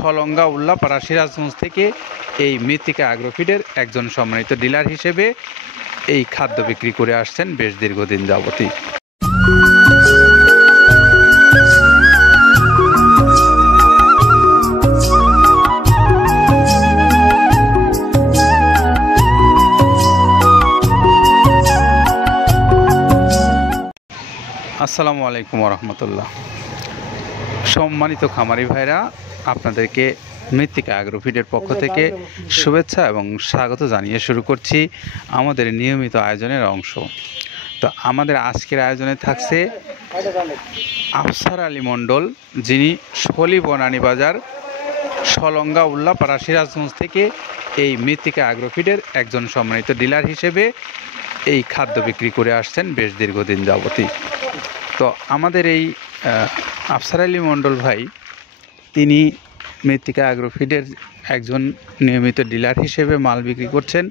সলঙ্গা উল্লাপাড়া সিরাজগঞ্জ থেকে এই মৃত্তিকা অ্যাগ্রোফিডের একজন সম্মানিত ডিলার হিসেবে এই খাদ্য বিক্রি করে আসছেন বেশ দীর্ঘদিন যাবতই। আসসালামু আলাইকুম রহমতুল্লাহ। সম্মানিত খামারি ভাইরা, আপনাদেরকে মৃত্তিকা অ্যাগ্রোফিডের পক্ষ থেকে শুভেচ্ছা এবং স্বাগত জানিয়ে শুরু করছি আমাদের নিয়মিত আয়োজনের অংশ। তো আমাদের আজকের আয়োজনে থাকছে আফসার আলী মণ্ডল, যিনি শলি বনানী বাজার সলঙ্গা উল্লাপাড়া সিরাজগঞ্জ থেকে এই মৃত্তিকা অ্যাগ্রোফিডের একজন সম্মানিত ডিলার হিসেবে এই খাদ্য বিক্রি করে আসছেন বেশ দীর্ঘদিন যাবতই। তো আমাদের এই আফসার আলী মণ্ডল ভাই, তিনি মৃত্তিকা অ্যাগ্রোফিডের একজন নিয়মিত ডিলার হিসেবে মাল বিক্রি করছেন।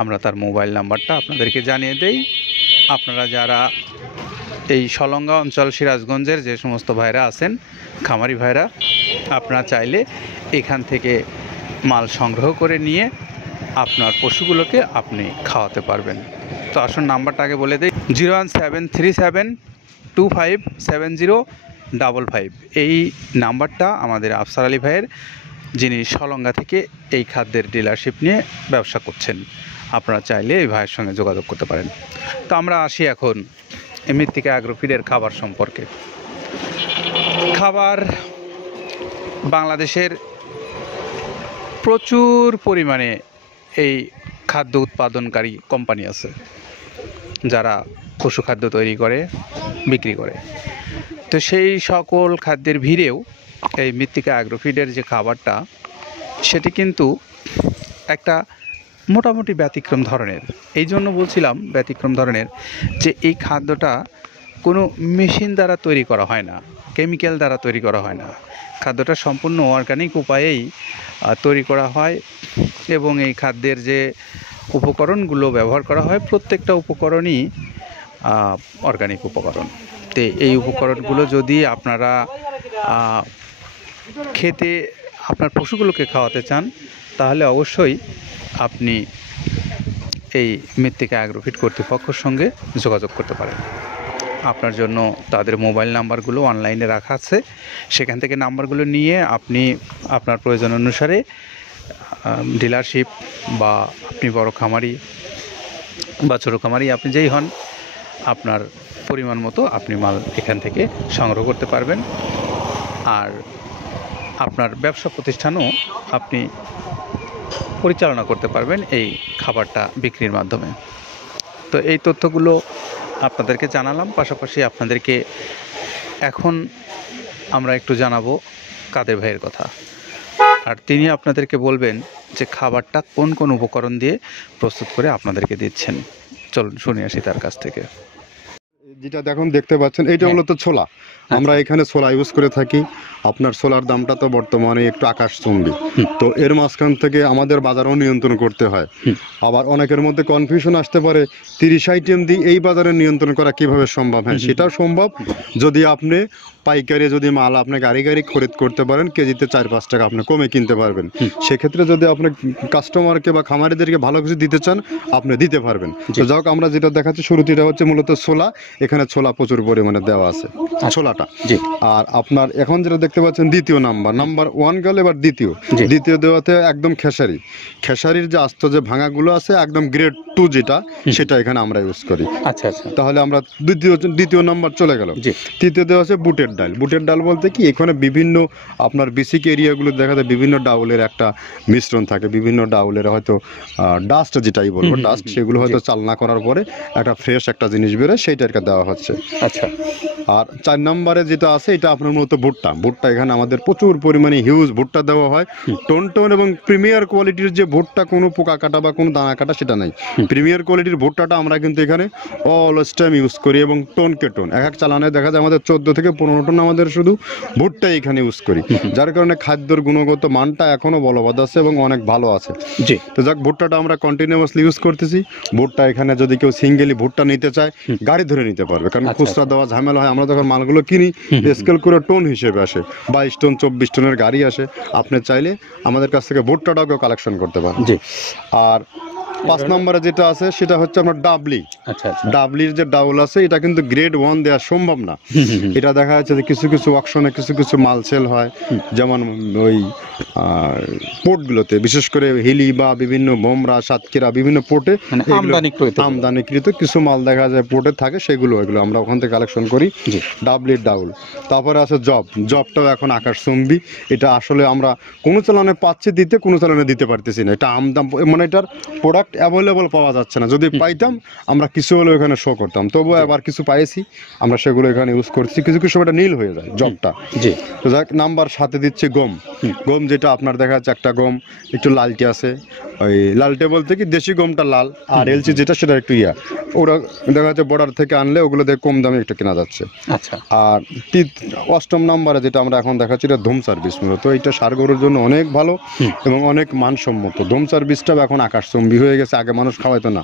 আমরা তার মোবাইল নাম্বারটা আপনাদেরকে জানিয়ে দেই। আপনারা যারা এই সলঙ্গা অঞ্চল সিরাজগঞ্জের যে সমস্ত ভাইরা আছেন, খামারি ভাইরা, আপনারা চাইলে এখান থেকে মাল সংগ্রহ করে নিয়ে আপনার পশুগুলোকে আপনি খাওয়াতে পারবেন। তো আসুন নাম্বারটা আগে বলে দিই, 01737257055। এই নাম্বারটা আমাদের আফসার আলী ভাইয়ের, যিনি সলঙ্গা থেকে এই খাদ্যের ডিলারশিপ নিয়ে ব্যবসা করছেন। আপনারা চাইলে এই ভাইয়ের সঙ্গে যোগাযোগ করতে পারেন। তো আমরা আসি এখন এই মৃত্তিকা অ্যাগ্রোফিডের খাবার সম্পর্কে। খাবার বাংলাদেশের প্রচুর পরিমাণে এই খাদ্য উৎপাদনকারী কোম্পানি আছে, যারা পশু খাদ্য তৈরি করে বিক্রি করে। তো সেই সকল খাদ্যের ভিড়েও এই মৃত্তিকা অ্যাগ্রোফিডের যে খাবারটা, সেটি কিন্তু একটা মোটামুটি ব্যতিক্রম ধরনের। এই জন্য বলছিলাম ব্যতিক্রম ধরনের, যে এই খাদ্যটা কোনো মেশিন দ্বারা তৈরি করা হয় না, কেমিক্যাল দ্বারা তৈরি করা হয় না। খাদ্যটা সম্পূর্ণ অর্গানিক উপায়েই তৈরি করা হয় এবং এই খাদ্যের যে উপকরণগুলো ব্যবহার করা হয়, প্রত্যেকটা উপকরণই অর্গানিক উপকরণ। তো এই উপকরণগুলো যদি আপনারা খেতে আপনার পশুগুলোকে খাওয়াতে চান, তাহলে অবশ্যই আপনি এই মৃত্তিকা অ্যাগ্রোফিড কর্তৃপক্ষের সঙ্গে যোগাযোগ করতে পারেন। আপনার জন্য তাদের মোবাইল নাম্বারগুলো অনলাইনে রাখা আছে, সেখান থেকে নাম্বারগুলো নিয়ে আপনি আপনার প্রয়োজন অনুসারে ডিলারশিপ, বা আপনি বড় খামারি বা ছোটো খামারি, আপনি যেই হন, আপনার পরিমাণ মতো আপনি মাল এখান থেকে সংগ্রহ করতে পারবেন। আর আপনার ব্যবসা প্রতিষ্ঠানও আপনি পরিচালনা করতে পারবেন এই খাবারটা বিক্রির মাধ্যমে। তো এই তথ্যগুলো আপনাদেরকে জানালাম। পাশাপাশি আপনাদেরকে এখন আমরা একটু জানাবো কাদের ভাইয়ের কথা, আর তিনি আপনাদেরকে বলবেন যে খাবারটা কোন কোন উপকরণ দিয়ে প্রস্তুত করে আপনাদেরকে দিচ্ছেন। চলুন শুনে আসি তার কাছ থেকে। যেটা দেখুন দেখতে পাচ্ছেন, এইটা হলো তো ছোলা। আমরা এখানে ছোলা ইউজ করে থাকি। আপনার ছোলার দামটা তো বর্তমানে একটু আকাশচুম্বী। তো এর মাঝখান থেকে আমাদের বাজারও নিয়ন্ত্রণ করতে হয়। আবার অনেকের মধ্যে কনফিউশন আসতে পারে, 30 আইটেম দিয়ে এই বাজারে নিয়ন্ত্রণ করা কিভাবে সম্ভব? হ্যাঁ, সেটাও সম্ভব যদি আপনি পাইকারি যদি মাল আপনি গাড়ি খরিদ করতে পারেন, কেজিতে 4-5 টাকা আপনি কমে কিনতে পারবেন। সেক্ষেত্রে যদি আপনি কাস্টমারকে বা খামারিদেরকে ভালো কিছু দিতে চান, আপনি দিতে পারবেন। তো যাই হোক, আমরা যেটা দেখাচ্ছি শুরুতে, এটা হচ্ছে মূলত ছোলা। এখানে ছোলা প্রচুর পরিমাণে দেওয়া আছে, ছোলাটা। আর আপনার এখন যেটা দেখতে পাচ্ছেন, দ্বিতীয় নাম্বার 1 গেল, এবার দ্বিতীয় দেওয়াতে একদম খেসারির যে আস্ত যে ভাঙাগুলো আছে, একদম গ্রেড 2 যেটা, সেটা এখানে আমরা ইউজ করি। আচ্ছা আচ্ছা, তাহলে আমরা দ্বিতীয় নাম্বার চলে গেল। তৃতীয় দেওয়া আছে বুটের ডাল বলতে কি, এখানে বিভিন্ন আপনার বেসিক এরিয়াগুলো দেখা যায় বিভিন্ন ডাউলের একটা মিশ্রণ থাকে, বিভিন্ন ডাউলের হয়তো ডাস্ট, যেটাই বলবো ডাস্ট, সেগুলো হয়তো চালনা করার পরে একটা ফ্রেশ একটা জিনিস বেরোয়, সেইটাকে দেওয়া হচ্ছে। আচ্ছা। আর 4 নম্বরে যেটা আছে, এটা আপনার মূলত ভুট্টা। এখানে আমাদের প্রচুর পরিমাণে হিউজ ভুট্টা দেওয়া হয়। টন এবং প্রিমিয়ার কোয়ালিটির যে ভুট্টা, কোনো পোকা কাটা বা কোনো দানা কাটা সেটা নাই। প্রিমিয়ার কোয়ালিটির ভুট্টাটা আমরা কিন্তু এখানে অলওয়েজ টাইম ইউজ করি, এবং টন কে টন এক এক চালানে দেখা যায় আমাদের 14 থেকে 15 টন আমাদের শুধু ভুট্টা এখানে ইউজ করি, যার কারণে খাদ্যর গুণগত মানটা এখনো বলবৎ আছে এবং অনেক ভালো আছে। জি। তো যাক, ভুট্টাটা আমরা কন্টিনিউয়াসলি ইউজ করতেছি। ভুট্টা এখানে যদি কেউ সিঙ্গেলি ভুট্টা নিতে চায় গাড়ি ধরে নিতে পারবে, কারণ খুচরা দেওয়া ঝামেলা হয়। আমরা যখন মালগুলো কিনি স্কেল করে টন হিসেবে আসে, 22 টন 24 টনের গাড়ি আসে। আপনি চাইলে আমাদের কাছ থেকে ভুট্টাটাও কেউ কালেকশন করতে পারেন। জি। আর 5 নম্বরে যেটা আছে সেটা হচ্ছে আপনার ডাবলি। আচ্ছা আচ্ছা। ডাবলির যে ডাউল আছে এটা কিন্তু গ্রেড 1 দেওয়া সম্ভব না। এটা দেখা যাচ্ছে যে কিছু কিছু অকশনে কিছু কিছু মাল সেল হয়, যেমন ওই পোর্টগুলোতে, বিশেষ করে হিলি বা বিভিন্ন বোমরা সাতক্ষীরা বিভিন্ন পোর্টে আমদানিকৃত কিছু মাল দেখা যায় পোর্টে থাকে, এগুলো আমরা ওখান থেকে কালেকশন করি। ডাবলির ডাউল। তারপরে আছে জবটাও এখন আকাশচুম্বী। এটা আসলে আমরা কোনো চালানে পাচ্ছি দিতে, কোনো চালানে দিতে পারতেছি না। এটা আমদাম, মানে এটার প্রোডাক্ট অ্যাভেলেবল পাওয়া যাচ্ছে না। যদি পাইতাম আমরা কিছু হলেও এখানে শো করতাম, তবুও আবার কিছু পাইছি আমরা, সেগুলো এখানে ইউজ করছি। কিছু কিছু এটা নীল হয়ে যায় জবটা। তো যাক, নাম্বার 7-এ দিচ্ছে গম। যেটা আপনার দেখা যাচ্ছে একটা গম একটু লালটে আছে, ওই লালটে বলতে কি দেশি গমটা লাল, আর এলচি যেটা সেটা একটু ওরা দেখা যাচ্ছে বর্ডার থেকে আনলে ওগুলো দেখে কম দামে একটু কেনা যাচ্ছে। আচ্ছা। আর 8ম নম্বরে যেটা আমরা এখন দেখাচ্ছি এটা ধুম সার্ভিস। মূলত এটা ষাঁড় গরুর জন্য অনেক ভালো এবং অনেক মানসম্মত। ধুম সার্ভিসটাও এখন আকাশচুম্বী হয়ে গেছে। আগে মানুষ খাওয়াইতো না,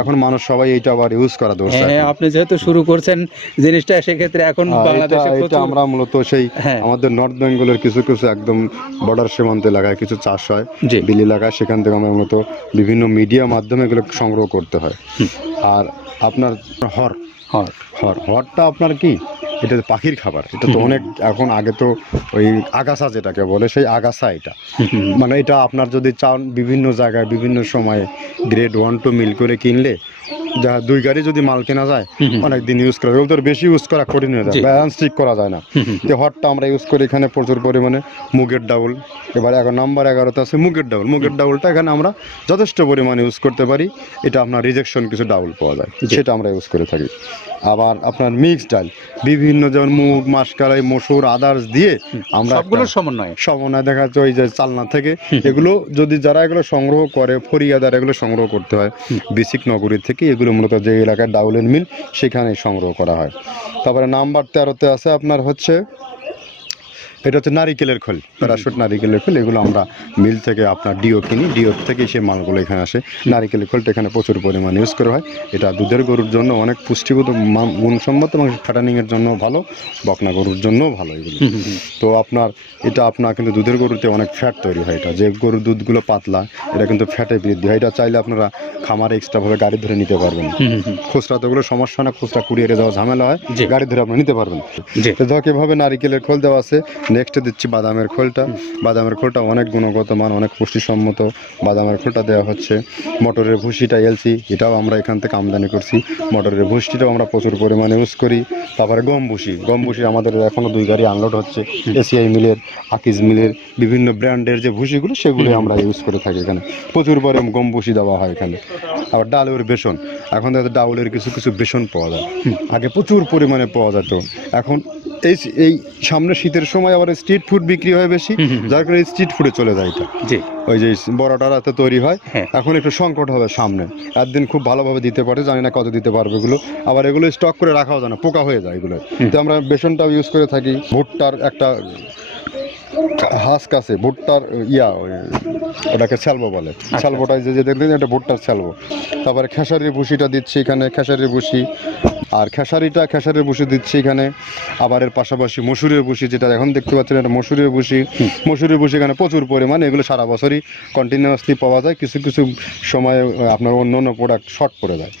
এখন মানুষ সবাই এইটা আবার ইউজ করা দরকার। আপনি যেহেতু শুরু করছেন জিনিসটা, সেক্ষেত্রে এখন বাংলাদেশে এটা আমরা মূলত সেই আমাদের নর্থ বেঙ্গলের কিছু কিছু একদম বর্ডার সীমান্ত এলাকায় কিছু চাষ হয়, বিল এলাকায়, সেখান থেকে আমরা মূলত বিভিন্ন মিডিয়া মাধ্যমে এগুলো সংগ্রহ করতে হয়। আর আপনার হরটা আপনার কি, এটা পাখির খাবার। এটা তো অনেক এখন, আগে তো ওই আগাছা যেটাকে বলে সেই আগাছা, এটা মানে এটা আপনার যদি চান বিভিন্ন জায়গায় বিভিন্ন সময়ে গ্রেড 1-2 মিল করে কিনলে যা 2 গাড়ি যদি মাল কেনা যায় অনেক দিন ইউজ করা যায়। ওদের বেশি ইউজ করা কঠিন হয়ে যায়, ব্যালেন্স ঠিক করা যায় না। তো হটটা আমরা ইউজ করি এখানে প্রচুর পরিমাণে। মুগের ডাউল, এবার নাম্বার 11-তে আছে মুগের ডাউল। মুগের ডাউলটা এখানে আমরা যথেষ্ট পরিমাণে ইউজ করতে পারি। এটা আপনার রিজেকশন কিছু ডাউল পাওয়া যায়, সেটা আমরা ইউজ করে থাকি। আবার আপনার মিক্সড ডাল, বিভিন্ন যেমন মুগ, মাসকলাই, মসুর, আদার্স দিয়ে আমরা সমন্বয় দেখা যাচ্ছে ওই যে চালনা থেকে এগুলো যদি যারা এগুলো সংগ্রহ করে, ফরিয়াদার এগুলো সংগ্রহ করতে হয় বেসিক নগরী থেকে। এগুলো মূলত যে এলাকায় ডাউলের মিল সেখানে সংগ্রহ করা হয়। তারপরে নাম্বার 13-তে আছে আপনার হচ্ছে এটা হচ্ছে নারিকেলের খোল, প্যারাশুট নারিকেলের খোল। এগুলো আমরা মিল থেকে আপনার ডিও কিনি, ডিও থেকে সেই মালগুলো এখানে আসে। নারিকেলের খোলটা এখানে প্রচুর পরিমাণে ইউজ করা হয়। এটা দুধের গরুর জন্য অনেক পুষ্টিগত গুণসম্মত এবং ফ্যাটানিংয়ের জন্য ভালো, বকনা গরুর জন্যও ভালো এগুলো। তো আপনার এটা আপনার কিন্তু দুধের গরুতে অনেক ফ্যাট তৈরি হয়। এটা যে গরুর দুধগুলো পাতলা, এটা কিন্তু ফ্যাটে বৃদ্ধি হয়। এটা চাইলে আপনারা খামারে এক্সট্রাভাবে গাড়ি ধরে নিতে পারবেন। খুচরা তো ওগুলো সমস্যা না, খুচরা কুরিয়ারে যাওয়া ঝামেলা হয়, গাড়ি ধরে আপনি নিতে পারবেন। তো ধরো এভাবে নারিকেলের খোল দেওয়া আছে। নেক্সটে দিচ্ছি বাদামের খোলটা। বাদামের খোলটা অনেক গুণগত মান, অনেক পুষ্টিসম্মত। বাদামের খোলটা দেওয়া হচ্ছে। মটরের ভুসিটা এলসি, এটাও আমরা এখান থেকে আমদানি করছি। মটরের ভুসিটাও আমরা প্রচুর পরিমাণে ইউজ করি। তারপরে গম ভুসি আমাদের এখনও 2 গাড়ি আনলোড হচ্ছে। এসিআই মিলের, আকিজ মিলের বিভিন্ন ব্র্যান্ডের যে ভুসিগুলো সেগুলো আমরা ইউজ করে থাকি। এখানে প্রচুর পরিমাণে গম ভুসি দেওয়া হয় এখানে। আবার ডালের বেসন, এখন ডাউলের কিছু কিছু বেসন পাওয়া যায়, আগে প্রচুর পরিমাণে পাওয়া যেত। এখন এই সামনে শীতের সময় আবার স্ট্রিট ফুড বিক্রি হয় বেশি, যার কারণে স্ট্রিট ফুডে চলে যায় এটা। ওই যে বড়টা রাতে তৈরি হয়, এখন একটু সংকট হবে সামনে। একদিন খুব ভালোভাবে দিতে পারে, জানি না কত দিতে পারবে এগুলো। আবার এগুলো স্টক করে রাখাও যায় না, পোকা হয়ে যায় এগুলো। তো আমরা বেসনটাও ইউজ করে থাকি। ভুট্টার একটা হাস্ক আছে, ভুট্টার ওটাকে স্যালবো বলে, স্যালবোটা যে দেখবেন এটা ভুট্টার স্যালবো। তারপরে খেসারির ভুসিটা দিচ্ছি এখানে, খেসারির ভুসি। আর খেসারির ভুসি দিচ্ছি এখানে। আবার এর পাশাপাশি মসুরের ভুসি, যেটা এখন দেখতে পাচ্ছেন এটা মসুরের ভুসি এখানে প্রচুর পরিমাণে। এগুলো সারা বছরই কন্টিনিউয়াসলি পাওয়া যায়, কিছু কিছু সময় আপনার অন্য প্রোডাক্ট শর্ট পড়ে যায়।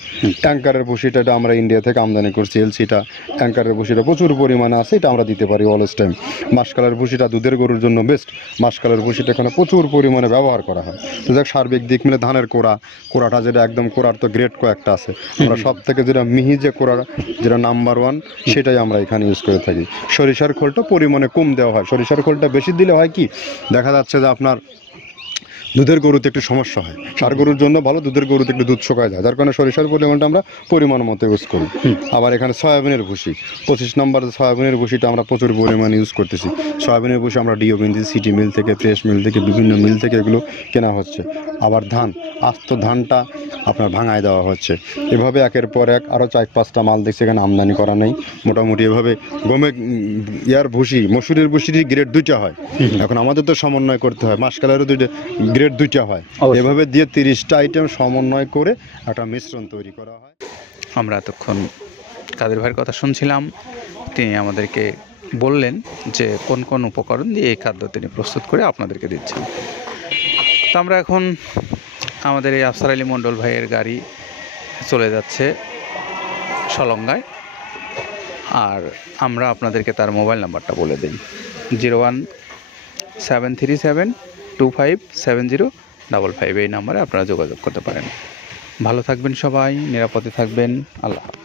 ট্যাঙ্কারের ভুসিটা এটা আমরা ইন্ডিয়া থেকে আমদানি করছি, এলসিটা। ট্যাঙ্কারের ভুসিটা প্রচুর পরিমাণে আছে, এটা আমরা দিতে পারি অলওয়েজ টাইম। মাসকালের ভুসিটা দুধের গরুর জন্য বেস্ট। মাসকালের ভুসিটা এখানে প্রচুর পরিমাণে ব্যবহার করা হয়। তো যাক, সার্বিক দিক মিলে ধানের কোড়াটা যেটা একদম কোড়ার তো গ্রেড কয়েকটা আছে, আমরা সব থেকে যেটা মিহি যে কোড়া, যেটা নাম্বার 1, সেটাই আমরা এখানে ইউজ করে থাকি। সরিষার খোলটা পরিমাণে কম দেওয়া হয়। সরিষার খোলটা বেশি দিলে হয় কি, দেখা যাচ্ছে যে আপনার দুধের গরুতে একটু সমস্যা হয়। ষাঁড় গরুর জন্য ভালো, দুধের গরুতে একটু দুধ শুকায় যায়, যার কারণে সরিষার পরিমাণটা আমরা পরিমাণ মতো ইউজ করি। আবার এখানে সয়াবিনের ভুসি 25 নম্বর সয়াবিনের ভুসিটা আমরা প্রচুর পরিমাণে ইউজ করতেছি। সয়াবিনের ভুসি আমরা ডিও কিনতেছি সিটি মিল থেকে, ফ্রেশ মিল থেকে, বিভিন্ন মিল থেকে এগুলো কেনা হচ্ছে। আবার ধান, আস্ত ধানটা আপনার ভাঙায় দেওয়া হচ্ছে। এভাবে একের পর এক আরও 4-5টা মাল দেখছি এখানে আমদানি করা নেই। মোটামুটি এভাবে গমে ইয়ার ভুসি, মসুরের ভুসির গ্রেড 2টা হয়। এখন আমাদের তো সমন্বয় করতে হয়, মাসকালেরও গ্রেড 2টা হয়। অবশ্যই। এভাবে দিয়ে 30টা আইটেম সমন্বয় করে একটা মিশ্রণ তৈরি করা হয়। আমরা এতক্ষণ কাদের ভাইয়ের কথা শুনছিলাম, তিনি আমাদেরকে বললেন যে কোন কোন উপকরণ দিয়ে এই খাদ্য তিনি প্রস্তুত করে আপনাদেরকে দিচ্ছেন। তো আমরা এখন আমাদের এই আফসার আলী মণ্ডল ভাইয়ের গাড়ি চলে যাচ্ছে সলঙ্গায়, আর আমরা আপনাদেরকে তার মোবাইল নাম্বারটা বলে দিই, 01737257055, এই নাম্বারে আপনারা যোগাযোগ করতে পারেন। ভালো থাকবেন সবাই, নিরাপদে থাকবেন। আল্লাহ হাফেজ।